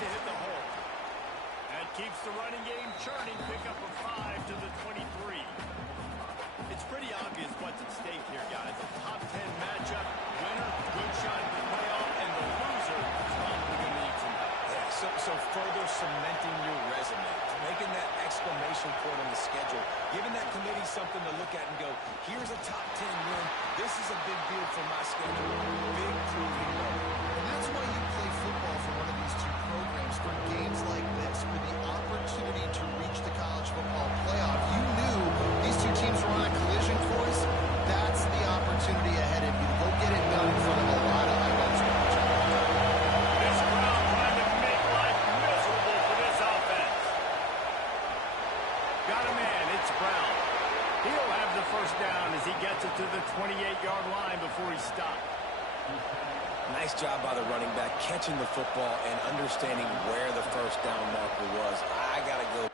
to hit the hole. That keeps the running game churning. Pickup of 5 to the 23. It's pretty obvious what's at stake here, guys. A top 10 matchup, winner, good shot at the playoff, and the loser is probably going to need some help. Yeah, so further cementing your resume, making that exclamation point on the schedule, giving that committee something to look at and go, here's a top 10 win. This is a big deal for my schedule. Big proving moment. And that's why you play football for one of these two programs, for games like this, for the opportunity to reach the college football playoff. You knew these two teams were on a collision course. That's the opportunity ahead of you to go get it done in front of a lot of eyeballs. This crowd trying to make life miserable for this offense. Got a man, it's Brown. He'll have the first down as he gets it to the 28-yard line before he stopped. Nice job by the running back, catching the football and understanding where the first down marker was. I got to go.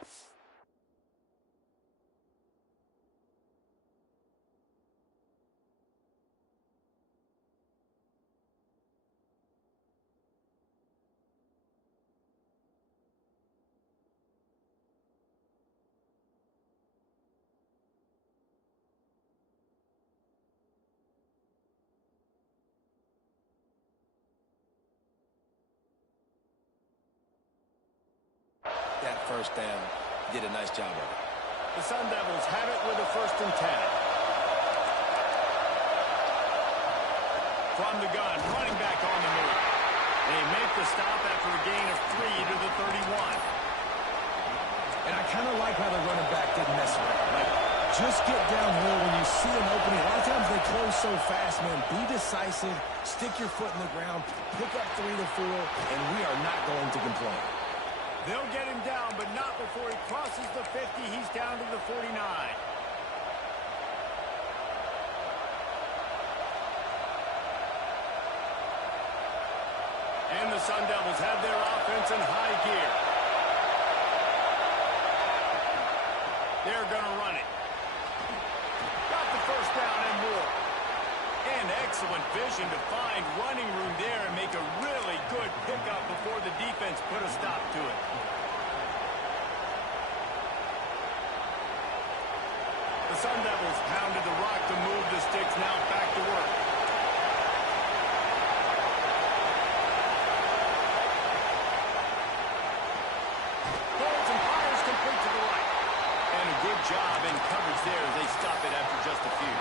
That first down, did a nice job of it. The Sun Devils have it with a 1st and 10. From the gun, running back on the move. They make the stop after a gain of 3 to the 31. And I kind of like how the running back didn't mess around. Like, just get downhill when you see an opening. A lot of times they close so fast, man. Be decisive, stick your foot in the ground, pick up 3 to 4, and we are not going to complain. They'll get him down, but not before he crosses the 50. He's down to the 49. And the Sun Devils have their offense in high gear. They're going to run it. Got the first down and more. And excellent vision to find running room there and make a really good pickup before the defense put a stop to it. The Sun Devils pounded the rock to move the sticks, now back to work. Holds and fires complete to the right. And a good job in coverage there as they stop it after just a few.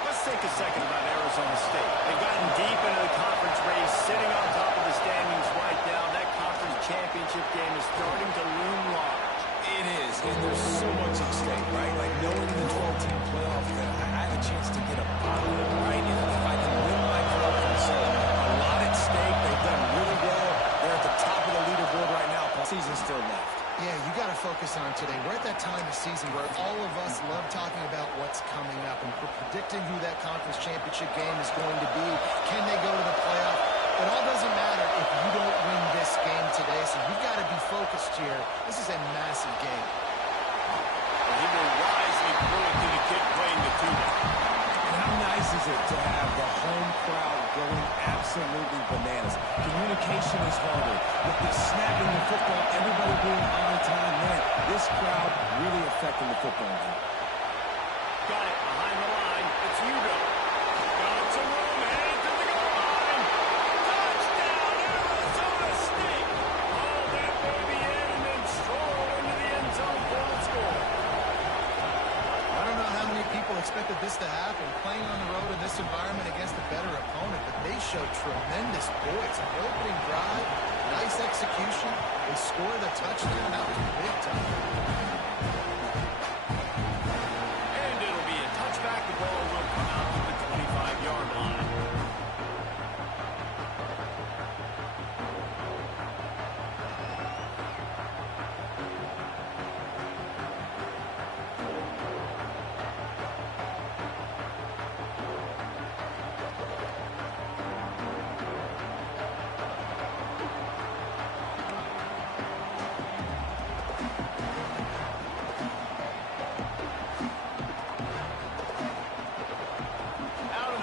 Let's take a second about Arizona State. They've gotten deep into the conference race, sitting on top of the standings right now. That conference championship game is starting to loom large. It is, and there's so much at stake, right? Like knowing the 12-team playoff, that I have a chance to get a bye, right? If I can win my conference, so a lot at stake. They've done really well. They're at the top of the leaderboard right now. Season's still left. Yeah, you got to focus on today. We're at that time of season where all of us love talking about what's coming up and predicting who that conference championship game is going to be. Can they go to the playoff? It all doesn't matter if you don't win this game today, so you've got to be focused here. This is a massive game. And he will wisely throw it to the kid playing the tuba. And how nice is it to have the home crowd going absolutely bananas? Communication is harder. With the snapping the football, everybody being on time, man, this crowd really affecting the football game. Got it behind the line. It's Hugo. Got some room, headed to the goal line. Touchdown, Arizona State. Haul that baby in and then stroll into the end zone for the score. I don't know how many people expected this to happen, playing on the road in this environment against a better opponent, but they showed tremendous poise. An opening drive, nice execution. They scored a touchdown. That was big time. And it'll be a touchback. The ball will come out to the 25-yard line.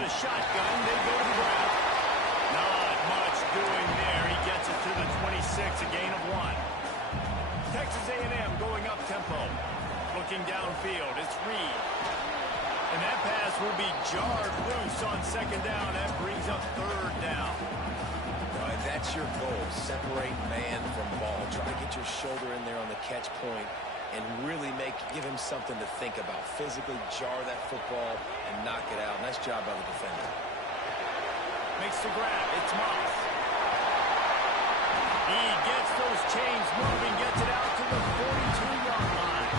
Shotgun, they go to the ground. Not much doing there. He gets it to the 26. a gain of 1. Texas A&M going up tempo. Looking downfield, it's Reed. And that pass will be jarred loose on second down. That brings up third down. Right, that's your goal. Separate man from ball. Try to get your shoulder in there on the catch point and really give him something to think about. Physically jar that football and knock it out. Nice job by the defender. Makes the grab. It's Moss. He gets those chains moving, gets it out to the 42-yard line.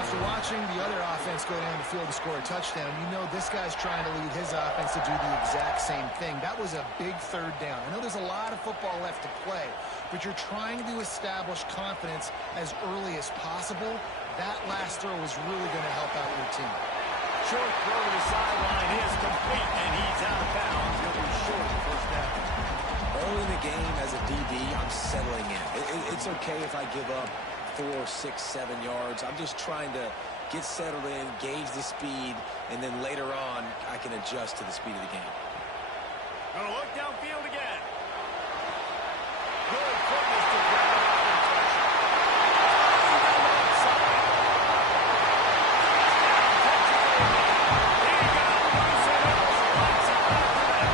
After watching the other offense go down the field to score a touchdown, you know this guy's trying to lead his offense to do the exact same thing. That was a big third down. I know there's a lot of football left to play, but you're trying to establish confidence as early as possible. That last throw is really going to help out your team. Short throw to the sideline is complete, and he's out of bounds. He'll be short of first down. Early in the game as a DB, I'm settling in. It's okay if I give up 4, 6, 7 yards. I'm just trying to get settled in, gauge the speed, and then later on, I can adjust to the speed of the game. Gonna look downfield again. Good quickness to grab it out and touch it. Down the left side. He got loose and it was lights out after that.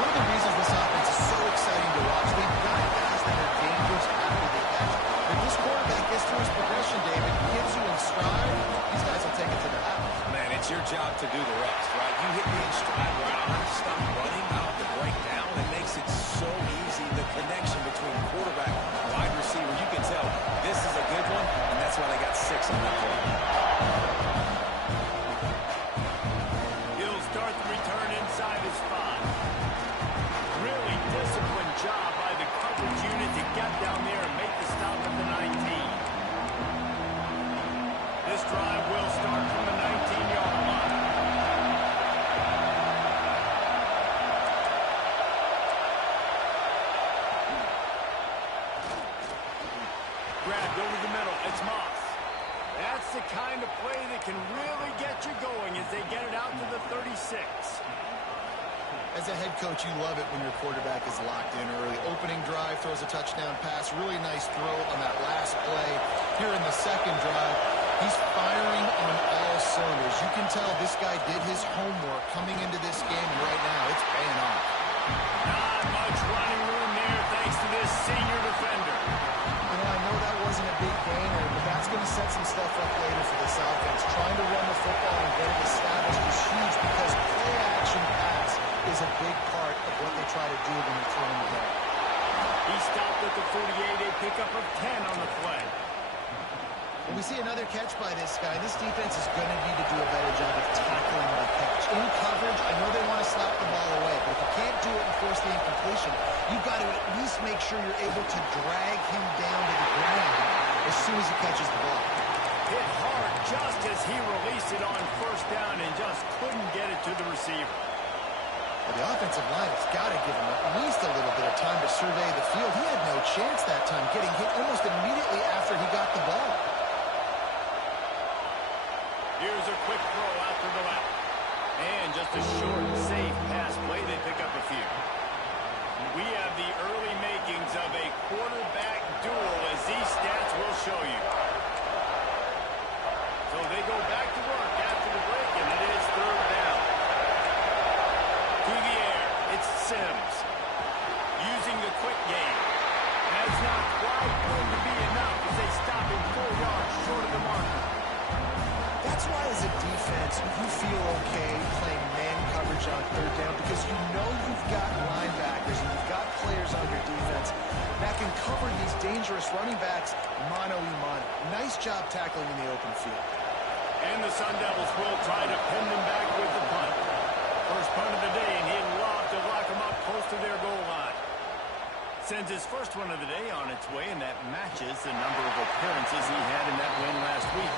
One of the reasons this offense is so exciting to watch, they've got guys that are dangerous after they catch. If this quarterback gets through his progression, David, gives you in stride, these guys will take it to the house. Man, it's your job to do the rest, right? You hit me in stride where I don't have to stop running, I don't have to break down. It makes it so easy, the connection between quarterback and wide receiver. You can tell this is a good one, and that's why they got 6 on that play. He'll start the return inside his spot. Really disciplined job by the coverage unit to get down there and make the stop at the 19. This drive will start from the 19-yard line. Grabbed over the middle. It's Moss. That's the kind of play that can really get you going as they get it out to the 36. As a head coach, you love it when your quarterback is locked in early. Opening drive, throws a touchdown pass. Really nice throw on that last play. Here in the second drive, he's firing on all cylinders. You can tell this guy did his homework coming into this game, and right now it's paying off. Not much running room there thanks to this senior defender. You know, I know that wasn't a big gainer, but that's going to set some stuff up later for this offense. Trying to run the football and get it established is huge because play-action pass is a big part of what they try to do when they're throwing the ball. He stopped at the 48, a pickup of 10 on the play. When we see another catch by this guy, this defense is going to need to do a better job of tackling the catch. In coverage, I know they want to slap the ball away, but if you can't do it and force the incompletion, you've got to at least make sure you're able to drag him down to the ground as soon as he catches the ball. Hit hard just as he released it on first down and just couldn't get it to the receiver. Well, the offensive line has got to give him at least a little bit of time to survey the field. He had no chance that time, getting hit almost immediately after he got the ball. Here's a quick throw out to the left. And just a short, safe pass play. They pick up a few. We have the early makings of a quarterback duel, as these stats will show you. So they go back to work after the break, and it is third down. To the air, it's Sims. Using the quick game. That's not quite going to be enough as they stop him 4 yards short of the marker. That's why as a defense, you feel okay playing man coverage on third down because you know you've got linebackers and you've got players on your defense that can cover these dangerous running backs mano-a-mano. Nice job tackling in the open field. And the Sun Devils will try to pin them back with the punt. First punt of the day, and he'd love to lock them up close to their goal line. Sends his first one of the day on its way, and that matches the number of appearances he had in that win last week.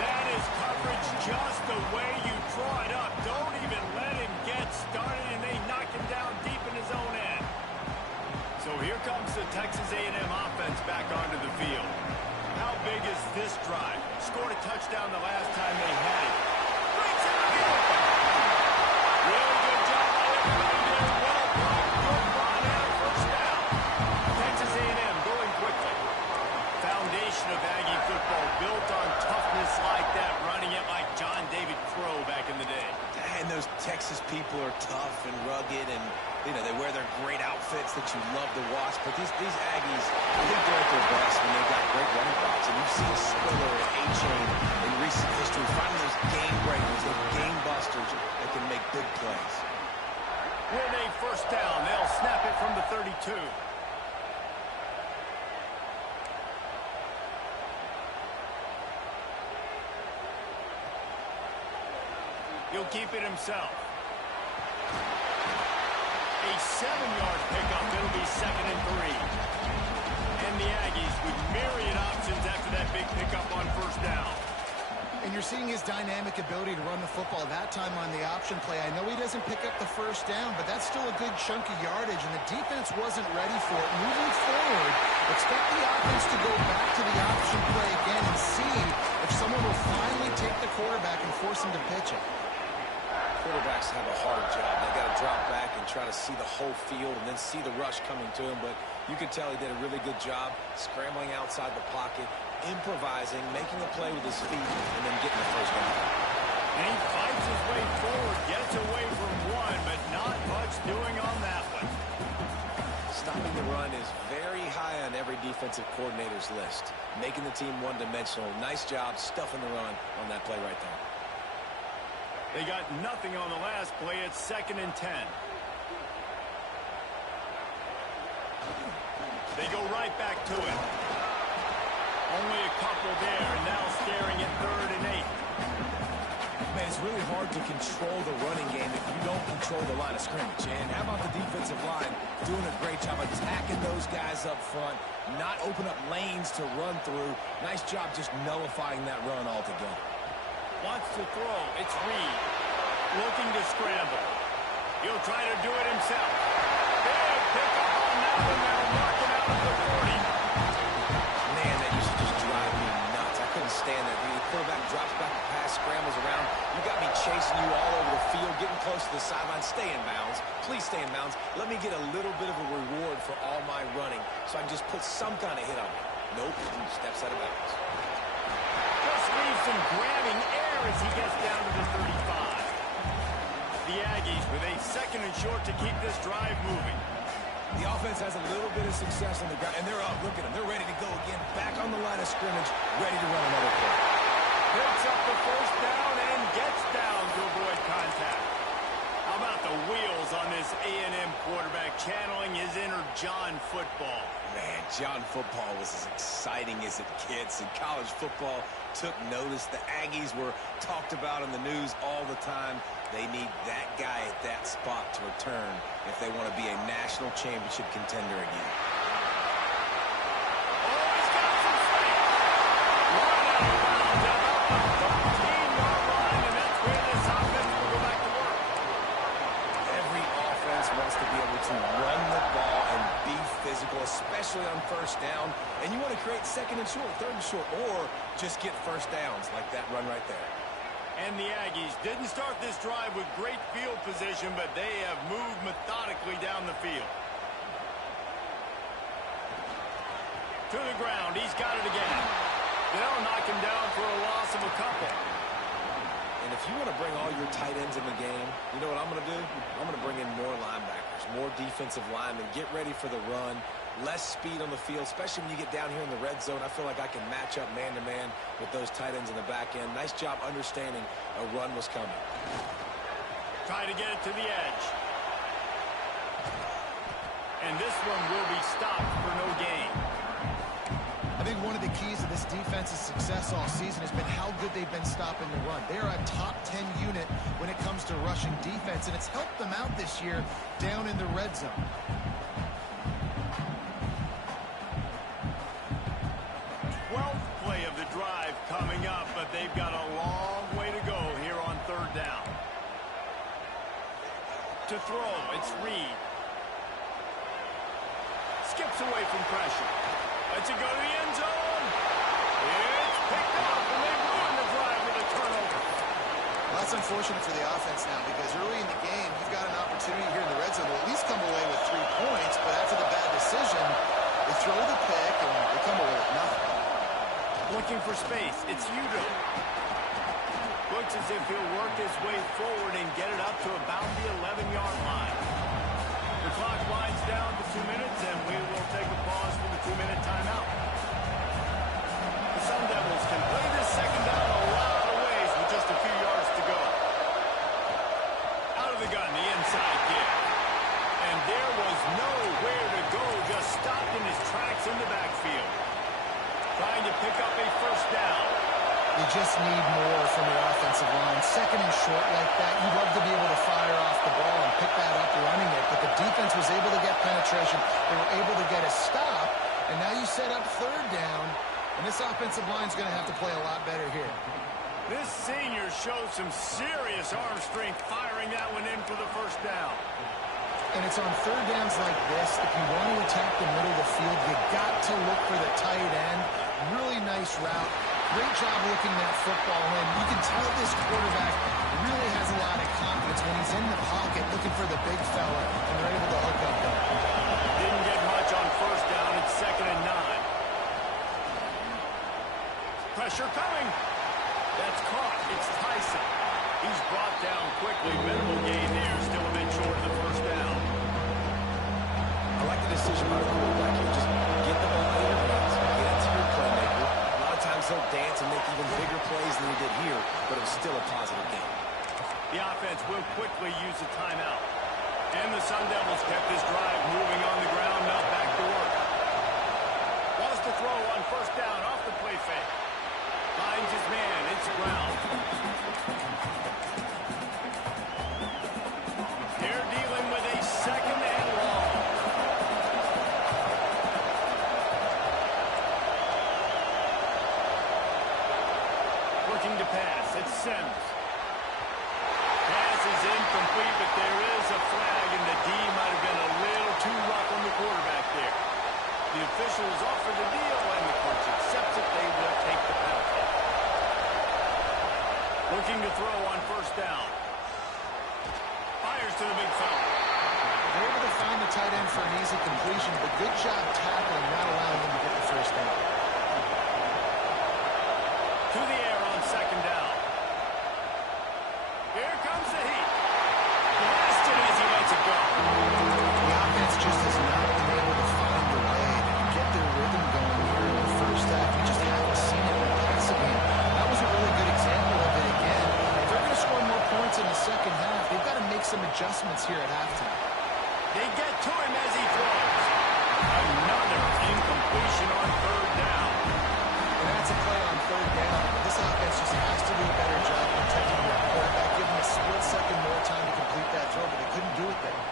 That is coverage just the way you draw it up. Don't even let him get started, and they knock him down deep in his own end. So here comes the Texas A&M offense back onto the field. How big is this drive? Scored a touchdown the last time they had it. Breaks in the open. Really good job by everybody there. Well blocked, good run, and a first down. Texas people are tough and rugged, and they wear their great outfits that you love to watch. But these Aggies, I think they're at their best when they've got great running backs. And you've seen Spiller and A-Chain in recent history finding those game breakers, those game busters that can make big plays. With a first down, they'll snap it from the 32. He'll keep it himself. A 7-yard pickup. It'll be 2nd and 3. And the Aggies with myriad options after that big pickup on first down. And you're seeing his dynamic ability to run the football that time on the option play. I know he doesn't pick up the first down, but that's still a good chunk of yardage, and the defense wasn't ready for it. Moving forward, expect the offense to go back to the option play again and see if someone will finally take the quarterback and force him to pitch it. Quarterbacks have a hard job. They got to drop back and try to see the whole field and then see the rush coming to him. But you can tell he did a really good job scrambling outside the pocket, improvising, making a play with his feet, and then getting the first down. And he fights his way forward, gets away from one, but not much doing on that one. Stopping the run is very high on every defensive coordinator's list. Making the team one-dimensional. Nice job stuffing the run on that play right there. They got nothing on the last play. It's 2nd and 10. They go right back to it. Only a couple there, and now staring at 3rd and 8. Man, it's really hard to control the running game if you don't control the line of scrimmage. And how about the defensive line doing a great job attacking those guys up front, not open up lanes to run through. Nice job just nullifying that run altogether. Wants to throw. It's Reed. Looking to scramble. He'll try to do it himself. Big pickup on that one. They'll mark him out at the 40. Man, that used to just drive me nuts. I couldn't stand that. The quarterback drops back the pass, scrambles around. You got me chasing you all over the field, getting close to the sideline. Stay in bounds. Please stay in bounds. Let me get a little bit of a reward for all my running so I can just put some kind of hit on you. Nope, he steps out of bounds. Just leaves him grabbing air as he gets down to the 35. The Aggies with a 2nd and short to keep this drive moving. The offense has a little bit of success on the ground, and they're up. Look at them. They're ready to go again. Back on the line of scrimmage, ready to run another play. Picks up the first down and gets down to avoid contact. How about the wheels on this A&M quarterback channeling his inner John football? Man, John football was as exciting as it gets, and college football took notice. The Aggies were talked about in the news all the time. They need that guy at that spot to return if they want to be a national championship contender again. Oh, he's got some space. Run out of bounds about the 13-yard line, and that's where this offense will go back to work. Every offense wants to be able to run the ball and be physical, especially on first down. And you want to create 2nd and short, 3rd and short, or just get first downs like that run right there. And the Aggies didn't start this drive with great field position, but they have moved methodically down the field. To the ground. He's got it again. They'll knock him down for a loss of a couple. And if you want to bring all your tight ends in the game, you know what I'm going to do? I'm going to bring in more linebackers, more defensive linemen, get ready for the run, less speed on the field, especially when you get down here in the red zone. I feel like I can match up man-to-man with those tight ends in the back end. Nice job understanding a run was coming. Try to get it to the edge. And this one will be stopped for no gain. I think one of the keys to this defense's success all season has been how good they've been stopping the run. They're a top 10 unit when it comes to rushing defense, and it's helped them out this year down in the red zone. Play of the drive coming up, but they've got a long way to go here on 3rd down. To throw, it's Reed. Skips away from pressure. Lets it go to the end zone. It's picked up, and they ruin the drive with a turnover. Well, that's unfortunate for the offense now, because early in the game, you've got an opportunity here in the red zone to at least come away with 3 points, but after the bad decision, they throw the pick, and they come away with nothing. Looking for space. It's Udo. looks as if he'll work his way forward and get it up to about the 11-yard line. The clock winds down to 2 minutes, and we will take a pause for the 2-minute timeout. The Sun Devils can play this second down a lot of ways with just a few yards to go. Out of the gun, the inside kick. And there was nowhere to go, just stopped in his tracks in the backfield. Trying to pick up a first down. You just need more from your offensive line. Second and short like that, you'd love to be able to fire off the ball and pick that up running it, but the defense was able to get penetration. They were able to get a stop, and now you set up third down, and this offensive line is going to have to play a lot better here. This senior shows some serious arm strength firing that one in for the first down. And it's on third downs like this, if you want to attack the middle of the field, you got to look for the tight end. Really nice route. Great job looking that football in. You can tell this quarterback really has a lot of confidence when he's in the pocket looking for the big fella, and they're able to hook up there. Didn't get much on first down. It's 2nd and 9. Pressure coming. That's caught. It's Tyson. He's brought down quickly. Minimal gain there. Still a bit short of the first down. I like the decision by the quarterback here. Just get the ball out of your hands. Get it to your playmaker. A lot of times he'll dance and make even bigger plays than he did here, but it was still a positive game. The offense will quickly use a timeout. And the Sun Devils kept this drive moving on the ground, now back to work. Wants to throw on first down off the play fake. Finds his man. It's ground. They're dealing with a 2nd and long. Working to pass. It's Sims. Pass is incomplete, but there is a flag, and the D might have been a little too rough on the quarterback there. The officials offer the deal, and the coach accepts it. They will take the penalty. Looking to throw on first down. Fires to the big fella. They're able to find the tight end for an easy completion, but good job tackling, not allowing him to get the first down. To the air on 2nd down. Here comes the heat. Blasted as he lets it go. The offense just has not been able to find a way to get their rhythm going here in the first half. We just haven't seen it in the passing game. That was a really good example of it again. If they're going to score more points in the second half, they've got to make some adjustments here at halftime. They get to him as he throws. Another incompletion on 3rd down. And that's a play on 3rd down. This offense just has to do a better job protecting their quarterback, give him a split second more time to complete that throw, but they couldn't do it there.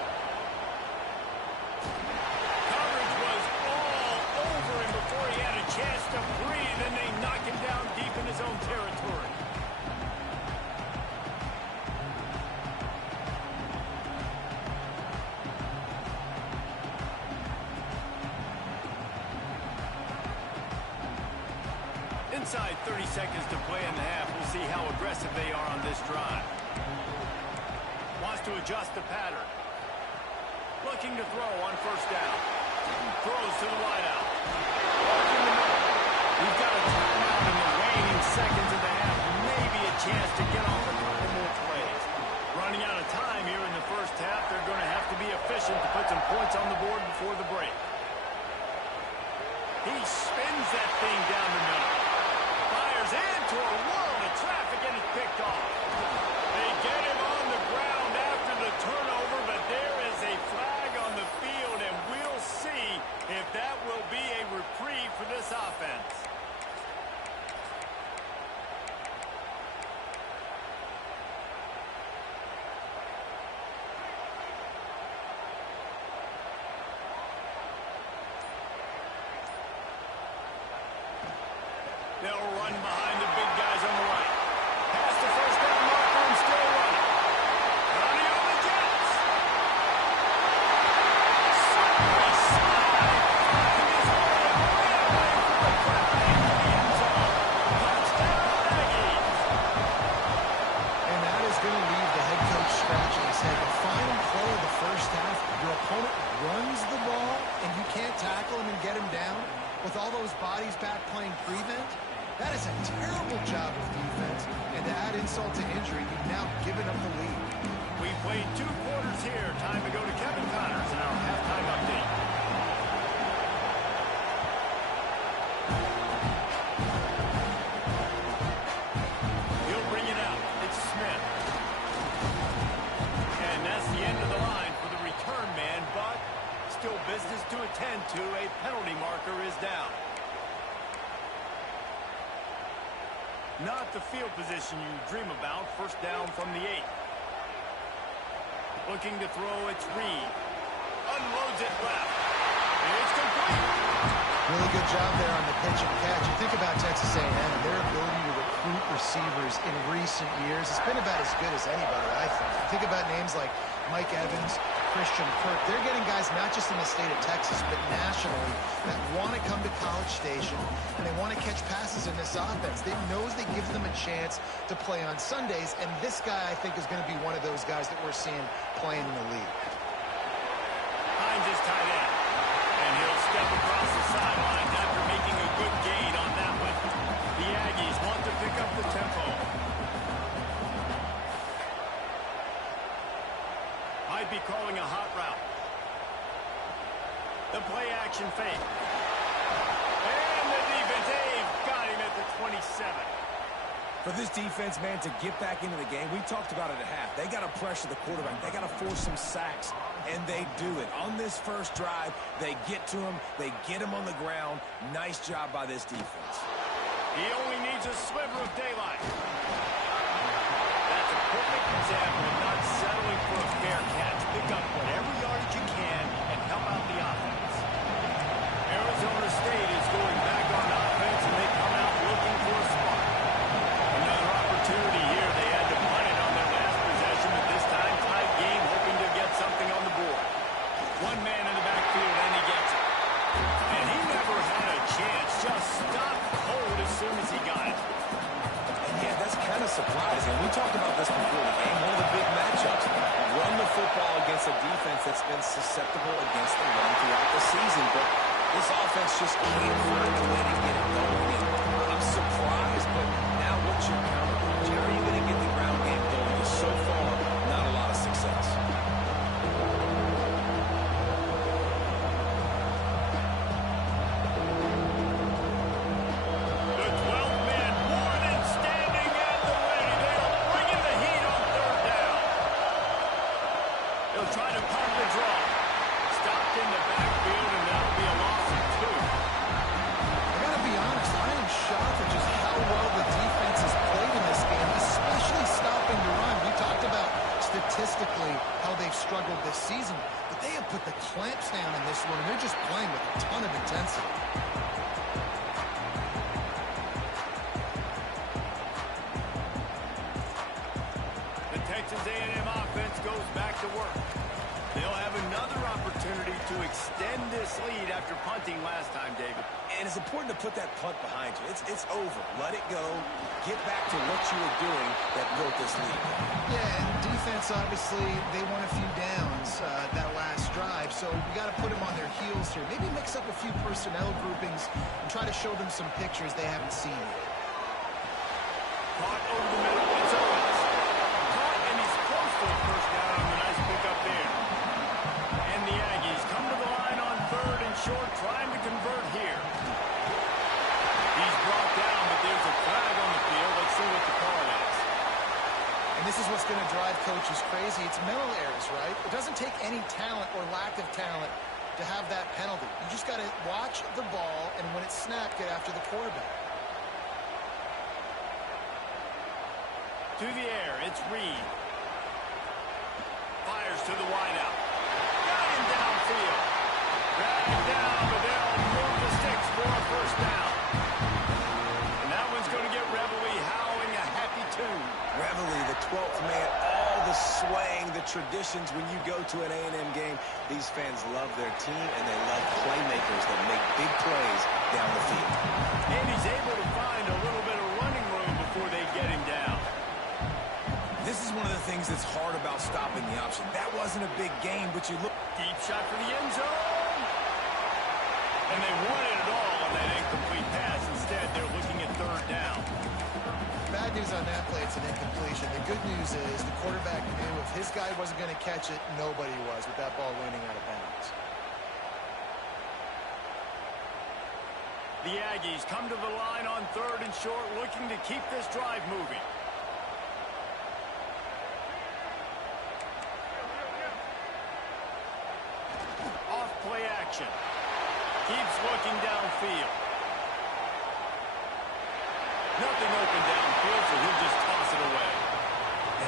Coverage was all over him before he had a chance to breathe, and they knock him down deep in his own territory. Inside 30 seconds to play in the half. We'll see how aggressive they are on this drive. Wants to adjust the pattern. Looking to throw on first down. Throws to the wideout. We've got a timeout in the waning seconds of the half. Maybe a chance to get off a couple more plays. Running out of time here in the first half. They're going to have to be efficient to put some points on the board before the break. He spins that thing down the middle. Fires into a world of traffic, and it's picked off. They get him on the ground after the turnover, but there is a flag on the field, and we'll see if that will be a reprieve for this offense. They'll run behind the big guys on the right. Pass the first down marker and still running. Running on the Jets. Slippery slide. Finding his way away from the crowd into the end zone. Touchdown, Aggies. And that is going to leave the head coach scratching his head. The final play of the first half, your opponent runs the ball, and you can't tackle him and get him down with all those bodies back playing prevent. That is a terrible job of defense, and to add insult to injury, you've now given up the lead. We played 2 quarters here. Time to go to Kevin Connors in our halftime update. He'll bring it out. It's Smith. And that's the end of the line for the return man, but still business to attend to. A penalty marker is down. Not the field position you dream about. First down from the 8. Looking to throw, it's Reed. Unloads it left. It's complete. Really good job there on the pitch and catch. You think about Texas A&M and their ability to recruit receivers in recent years. It's been about as good as anybody, I think. You think about names like Mike Evans, Christian Kirk. They're getting guys not just in the state of Texas, but nationally that want to come to College Station, and they want to catch passes in this offense. They knows they gives them a chance to play on Sundays, and this guy, I think, is going to be one of those guys that we're seeing playing in the league. Hines is tight end, and he'll step across the sidelines after making a good gain on that one. The Aggies want to pick up the tempo. Might be calling a hot route. The play action fake. And the defense, they've got him at the 27. For this defense, man, to get back into the game, we talked about it at half. They got to pressure the quarterback. They got to force some sacks, and they do it. On this first drive, they get to him. They get him on the ground. Nice job by this defense. He only needs a sliver of daylight. That's a perfect example of not settling for a fair catch. Pick up whatever yardage you can and help out the offense. Arizona State is going back on offense, and they come out looking for a spark. Another opportunity here. They had to punt it on their last possession, but this time tight game, hoping to get something on the board. One man in the backfield, and he gets it. And he never had a chance. Just stopped cold as soon as he got it. Yeah, that's kind of surprising. We talked about this before the game. One of the big matchups. Run the football against a defense that's been susceptible against the run throughout the season. But this offense just can't find a way to get it going. And I'm surprised, but now what's your counterpunch? How are you going to get the ground game going? Because so far, not a lot of success. Try to pump the draw. Stopped in the backfield, and that'll be a loss of 2. I got to be honest, I am shocked at just how well the defense has played in this game, especially stopping the run. We talked about statistically how they've struggled this season, but they have put the clamps down in this one, and they're just playing with a ton of intensity. The Texas A&M offense goes back to work. They'll have another opportunity to extend this lead after punting last time, David. And it's important to put that punt behind you. It's over. Let it go. Get back to what you were doing that built this lead. Yeah, and defense, obviously, they won a few downs that last drive, so we got to put them on their heels here. Maybe mix up a few personnel groupings and try to show them some pictures they haven't seen yet. Caught over the middle. It's Owens. Caught, and he's close to a first down on the nice pickup there. And the Aggies come to the line on 3rd and short, trying to convert here. He's brought down, but there's a flag on the field. Let's see what the call is. And this is what's going to drive coaches crazy. It's mental errors, right? It doesn't take any talent or lack of talent to have that penalty. You just got to watch the ball, and when it's snapped, get after the quarterback. To the air, it's Reed. Fires to the wideout. Got him downfield. Dragged down, but they'll move the sticks for a first down. And that one's going to get Reveille howling a happy tune. Reveille, the 12th man, all the swaying, the traditions when you go to an A&M game. These fans love their team, and they love playmakers that make big plays down the field. And he's able to find a little bit of running room before they get him down. This is one of the things that's hard about stopping the option. That wasn't a big game, but you look. Deep shot for the end zone. And they wanted it all on that incomplete pass. Instead, they're looking at 3rd down. bad news on that play, it's an incompletion. The good news is the quarterback knew if his guy wasn't going to catch it, nobody was with that ball landing out of bounds. The Aggies come to the line on 3rd and short, looking to keep this drive moving. Off play action. Keeps looking downfield. Nothing open downfield, so he'll just toss it away.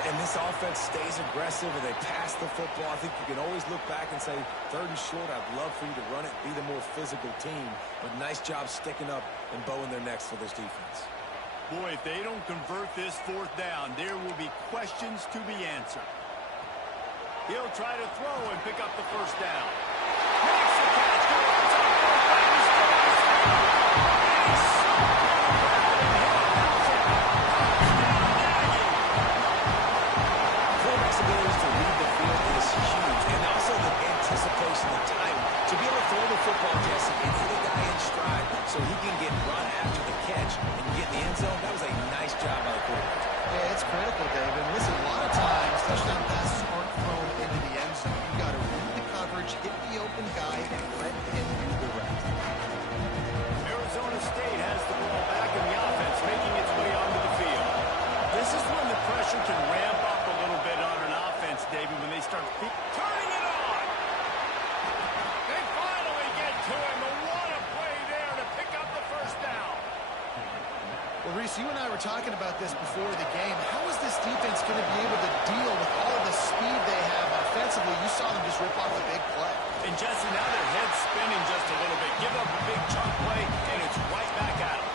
And this offense stays aggressive and they pass the football. I think you can always look back and say, 3rd and short, I'd love for you to run it, be the more physical team. But nice job sticking up and bowing their necks for this defense. Boy, if they don't convert this 4th down, there will be questions to be answered. He'll try to throw and pick up the 1st down. Makes the catch, goes on 4th down, he scores! Ability to read the field is huge, and also the anticipation, the time to be able to throw the football, Jesse, and hit a guy in stride so he can get run after the catch and get in the end zone. That was a nice job by the quarterback. Yeah, it's critical, David. Listen, a lot of times touchdown passes aren't thrown into the end zone. You got to read the coverage, hit the open guy, and let him do the rest. Arizona State has the ball back in the offense, making its way onto the field. This is when the pressure can ramp up a little bit on an offense, David, when they start turning it on. They finally get to him, and what a play there to pick up the 1st down. Well, Reese, you and I were talking about this before the game. How is this defense going to be able to deal with all the speed they have offensively? You saw them just rip off a big play. And, Jesse, now their head's spinning just a little bit. Give up a big chunk play, and it's right back at them.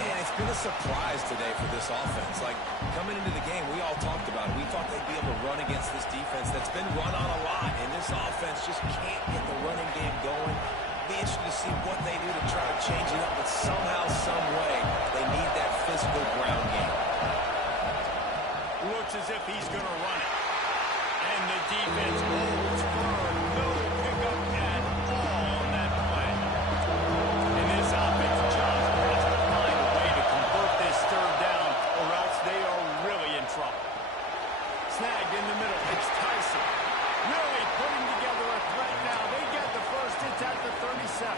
And it's been a surprise today for this offense. Like, coming into the game, we all talked about it. We thought they'd be able to run against this defense that's been run on a lot, and this offense just can't get the running game going. Be interested to see what they do to try to change it up, but somehow, some way, they need that physical ground game. Looks as if he's going to run it. And the defense holds firm. No pickup at all on that play. And this offense just has to find a way to convert this 3rd down, or else they are really in trouble. Snagged in the middle. It's Tyson. Really putting together a threat now. They get the 1st. It's at the 37.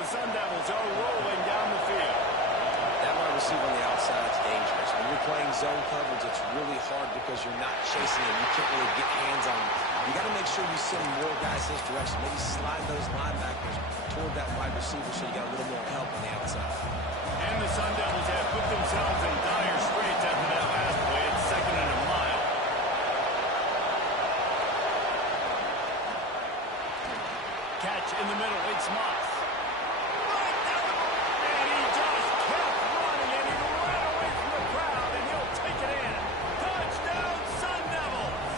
The Sun Devils are rolling down the field. That wide receiver on the outside is dangerous. When you're playing zone coverage, it's really hard because you're not chasing him. You can't really get hands on him. You got to make sure you send more guys his direction. Maybe slide those linebackers toward that wide receiver so you got a little more help on the outside. And the Sun Devils have put themselves in dire straits after that last play. It's 2nd and a mile. Catch in the middle. It's Moss. And he just kept running, and he ran away from the crowd, and he'll take it in. Touchdown, Sun Devils!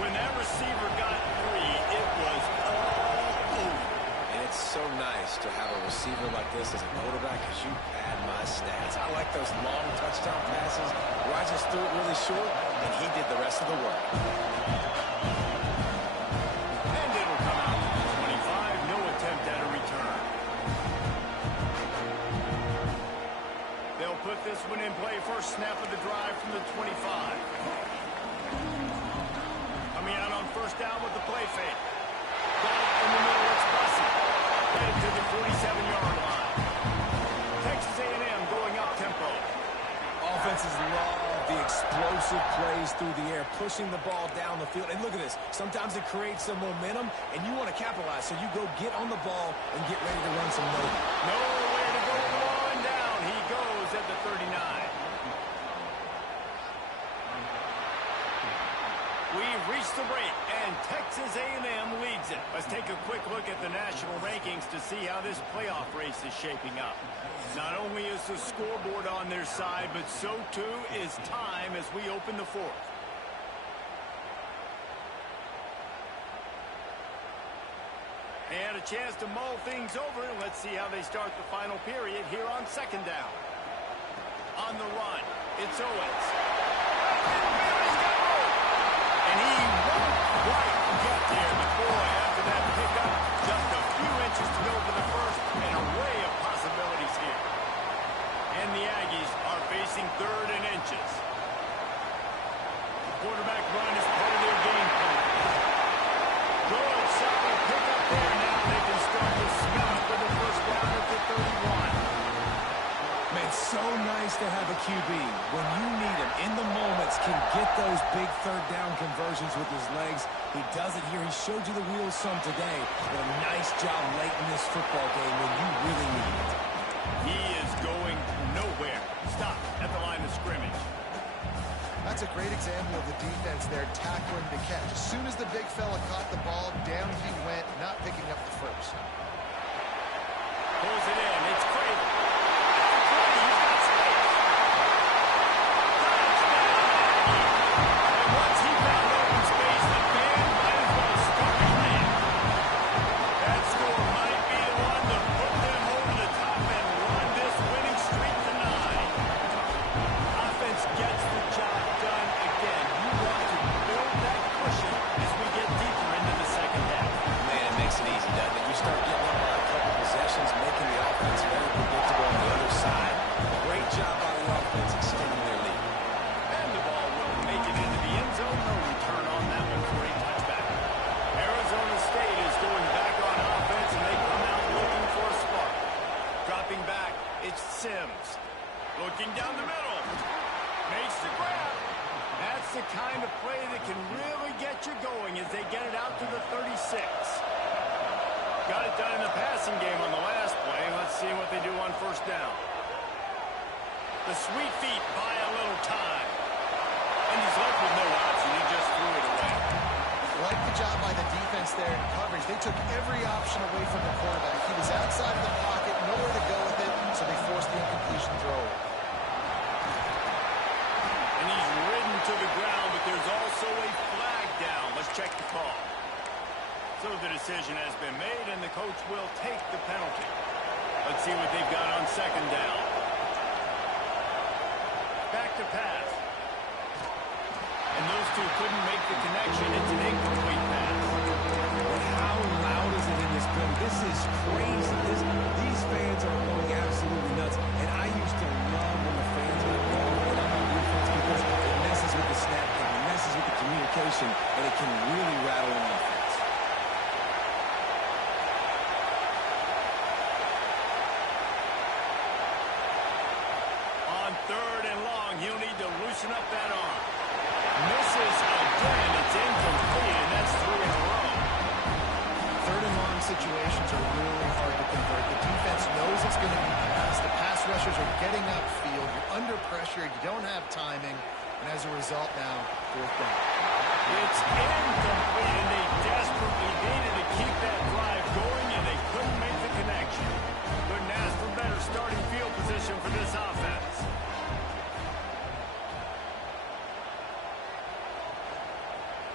When that receiver got 3, it was all over. And it's so nice to have a receiver like this as a quarterback because you pad my stats. I like those long touchdown passes where I just threw it really short, and he did the rest of the work. And it'll come out to the 25. No attempt at a return. They'll put this one in play. First snap of the drive from the 25. Coming out on 1st down with the play fake. Got it in the middle. It's Bussey. Headed to the 47-yard line. Texas A&M going up tempo. Offenses love the explosive plays through the air, pushing the ball down the field. And look at this. Sometimes it creates some momentum, and you want to capitalize. So you go get on the ball and get ready to run some note. Nowhere to go with the ball and down. He goes at the 39. We've reached the break, and Texas A&M leads it. Let's take a quick look at the national rankings to see how this playoff race is shaping up. Not only is the scoreboard on their side, but so too is time as we open the 4th. They had a chance to mull things over. Let's see how they start the final period here on 2nd down. On the run, it's Owens. And he won't quite get there. But boy, after that pickup, just a few inches to go for the 1st, and a ray of possibilities here. And the Aggies quarterback run is part of their game plan. Good, solid pickup there. Now they can start to smell it for the first down at the 31. Man, so nice to have a QB. When you need him in the moments, can get those big third down conversions with his legs. He does it here. He showed you the wheels some today. But a nice job late in this football game when you really need it. He is going nowhere. Stop at the line of scrimmage. That's a great example of the defense there tackling the catch. As soon as the big fella caught the ball, down he went, not picking up the first. Pulls it in. It's Craven. Looking down the middle. Makes the grab. That's the kind of play that can really get you going as they get it out to the 36. Got it done in the passing game on the last play. Let's see what they do on first down. The sweet feet buy a little time. And he's left with no option. He just threw it away. Like the job by the defense there in coverage. They took every option away from the quarterback. He was outside of the pocket, nowhere to go with it, so they forced the incompletion throw. And he's ridden to the ground, but there's also a flag down. Let's check the call. So the decision has been made, and the coach will take the penalty. Let's see what they've got on second down. Back to pass. And those two couldn't make the connection. It's an incomplete pass. But how loud is it in this building? This is crazy. These fans are going absolutely nuts. And I used to love when the fans were going on defense because it messes with the snap count, it messes with the communication, and it can really rattle an offense. On third and long, he'll need to loosen up that arm. Misses again. It's incomplete, and that's 3 in a row. Third and long situations are really hard to convert. The defense knows it's going to be passed. The pass rushers are getting upfield. You're under pressure. You don't have timing. And as a result now, fourth down. It's incomplete, and they desperately needed to keep that drive going, and they couldn't make the connection. Couldn't ask for better starting field position for this offense.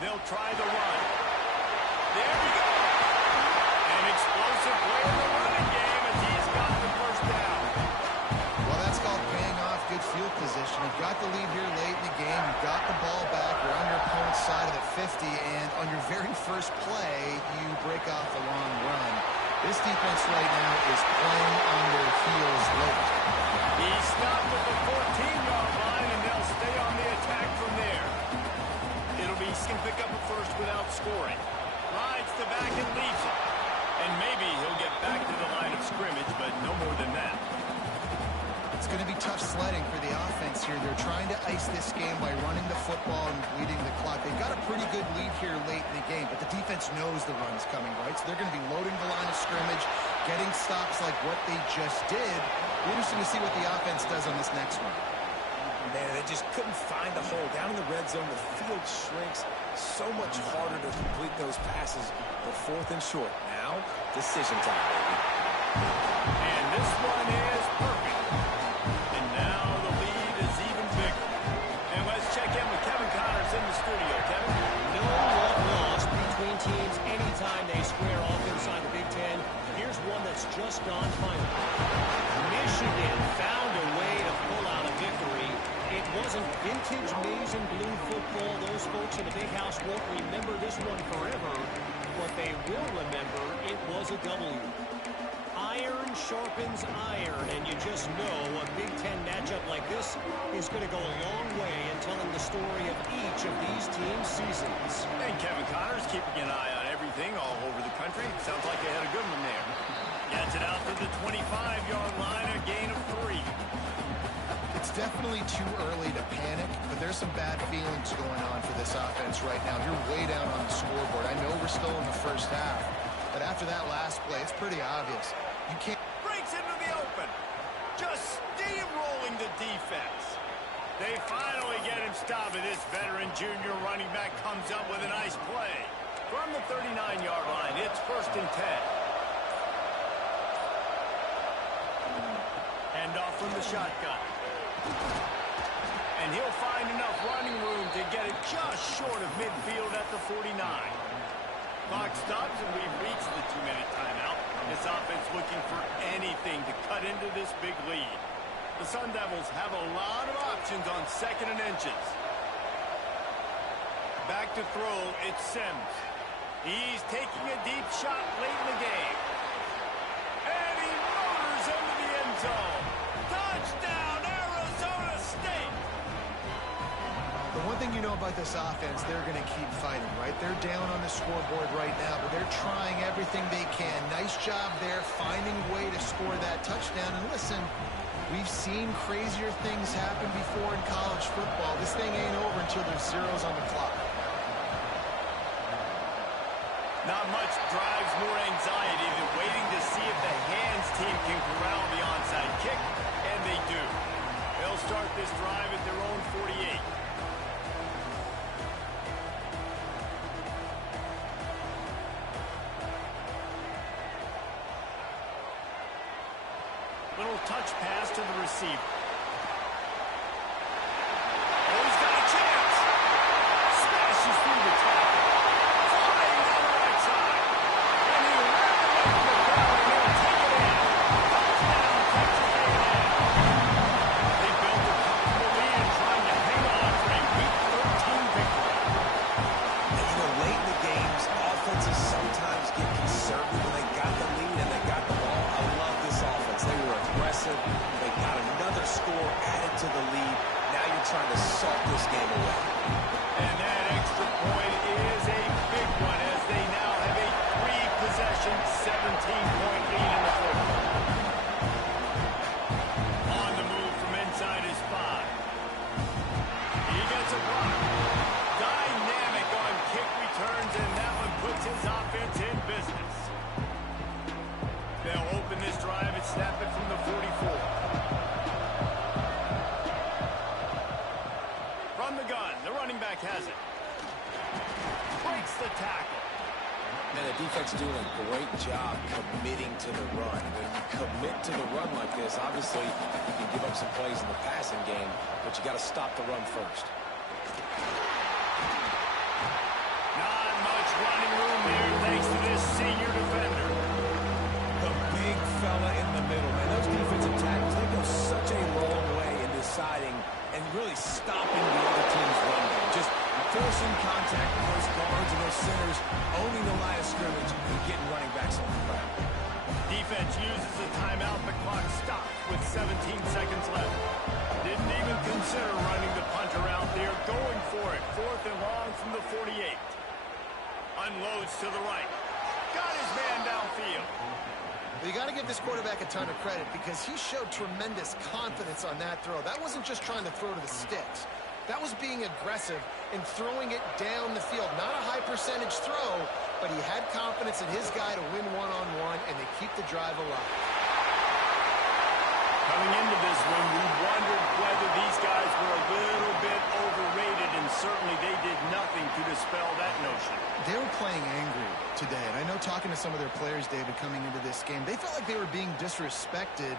They'll try the run. There we go. An explosive play in the running game as he's got the first down. Well, that's called paying off good field position. You've got the lead here late in the game. You've got the ball back. You're on your opponent's side of the 50, and on your very first play, you break off the long run. This defense right now is playing on their heels late. He stopped at the 14-yard line, and they'll stay on the attack from there. It'll be he can pick up a first without scoring. Rides the back and leaves it. And maybe he'll get back to the line of scrimmage, but no more than that. It's going to be tough sledding for the offense here. They're trying to ice this game by running the football and bleeding the clock. They've got a pretty good lead here late in the game, but the defense knows the run's coming, right? So they're going to be loading the line of scrimmage, getting stops like what they just did. Interesting to see what the offense does on this next one. Man, they just couldn't find a hole. Down in the red zone, the field shrinks. So much harder to complete those passes. But fourth and short. Now, decision time, baby. And this one is perfect. And now the lead is even bigger. And let's check in with Kevin Connors in the studio. Kevin? No love lost between teams anytime they square off inside the Big Ten. Here's one that's just gone final. Michigan found a way to pull out a victory. It wasn't vintage maize and blue football. Those folks in the big house won't remember this one forever. What they will remember, it was a W. Iron sharpens iron, and you just know a Big Ten matchup like this is going to go a long way in telling the story of each of these teams' seasons. And Kevin Connor's keeping an eye on everything all over the country. Sounds like they had a good one there. Gets it out to the 25-yard line, a gain of 3. It's definitely too early to panic, but there's some bad feelings going on for this offense right now. You're way down on the scoreboard. I know we're still in the first half, but after that last play, it's pretty obvious. You can't... Breaks into the open. Just steamrolling the defense. They finally get him stopped, and this veteran junior running back comes up with a nice play. From the 39-yard line, it's 1st and 10. Hand off from the shotgun. And he'll find enough running room to get it just short of midfield at the 49. Clock stops, and we've reached the 2-minute timeout. This offense looking for anything to cut into this big lead. The Sun Devils have a lot of options on 2nd and inches. Back to throw, it's Sims. He's taking a deep shot late in the game. And he motors into the end zone. Touchdown, Arizona State! The one thing you know about this offense, they're going to keep fighting, right? They're down on the scoreboard right now, but they're trying everything they can. Nice job there, finding a way to score that touchdown. And listen, we've seen crazier things happen before in college football. This thing ain't over until there's zeros on the clock. Not much drives more anxiety than waiting to see if the hands team can corral the onside kick, and they do. They'll start this drive at their own 48. Little touch pass to the receiver. Oh, he's got a chance. Smashes through the tackle. Flying down the right side. And he'll wrap it up in the crowd, and he'll take it in. Touchdown, Texas A&M. They built a comfortable lead and trying to hang on for a Week 13 victory. And, you know, late in the games, offenses sometimes get conservative when they got the lead and they got the ball. I love this offense. They were aggressive. They got another score added to the lead. Now you're trying to salt this game away. And that extra point is a big one as they now have a 3-possession, 17-point lead in the fourth. On the move from inside his 5. He gets a block. Dynamic on kick returns, and that one puts his offense in business. They'll open this drive and snap it from the 44. From the gun, the running back has it. Breaks the tackle. Man, the defense doing a great job committing to the run. When you commit to the run like this, obviously you can give up some plays in the passing game, but you got to stop the run first. Not much running room there thanks to this senior defender. The big fella in the middle, man. Those defensive tackles, they go such a long way in deciding and really stopping the other team's run game. Just forcing contact with those guards and those centers, owning the line of scrimmage, and getting running backs on the ground. Defense uses a timeout. The clock stops with 17 seconds left. Didn't even consider running the punter out there. Going for it. 4th and long from the 48. Unloads to the right. Got his man downfield. You got to give this quarterback a ton of credit because he showed tremendous confidence on that throw. That wasn't just trying to throw to the sticks. That was being aggressive and throwing it down the field. Not a high percentage throw, but he had confidence in his guy to win one-on-one, and they keep the drive alive. Coming into this one, we wondered whether these guys were a little bit overrated, and certainly they did nothing to dispel that notion. They were playing angry today, and I know talking to some of their players, David, coming into this game, they felt like they were being disrespected.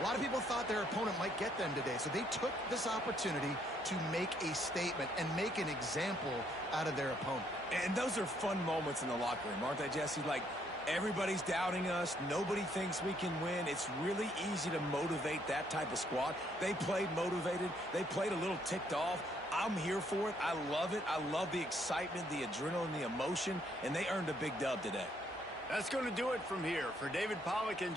A lot of people thought their opponent might get them today, so they took this opportunity to make a statement and make an example out of their opponent. And those are fun moments in the locker room, aren't they, Jesse? Like, everybody's doubting us. Nobody thinks we can win. It's really easy to motivate that type of squad. They played motivated. They played a little ticked off. I'm here for it. I love it. I love the excitement, the adrenaline, the emotion, and they earned a big dub today. That's going to do it from here. For David Pollack and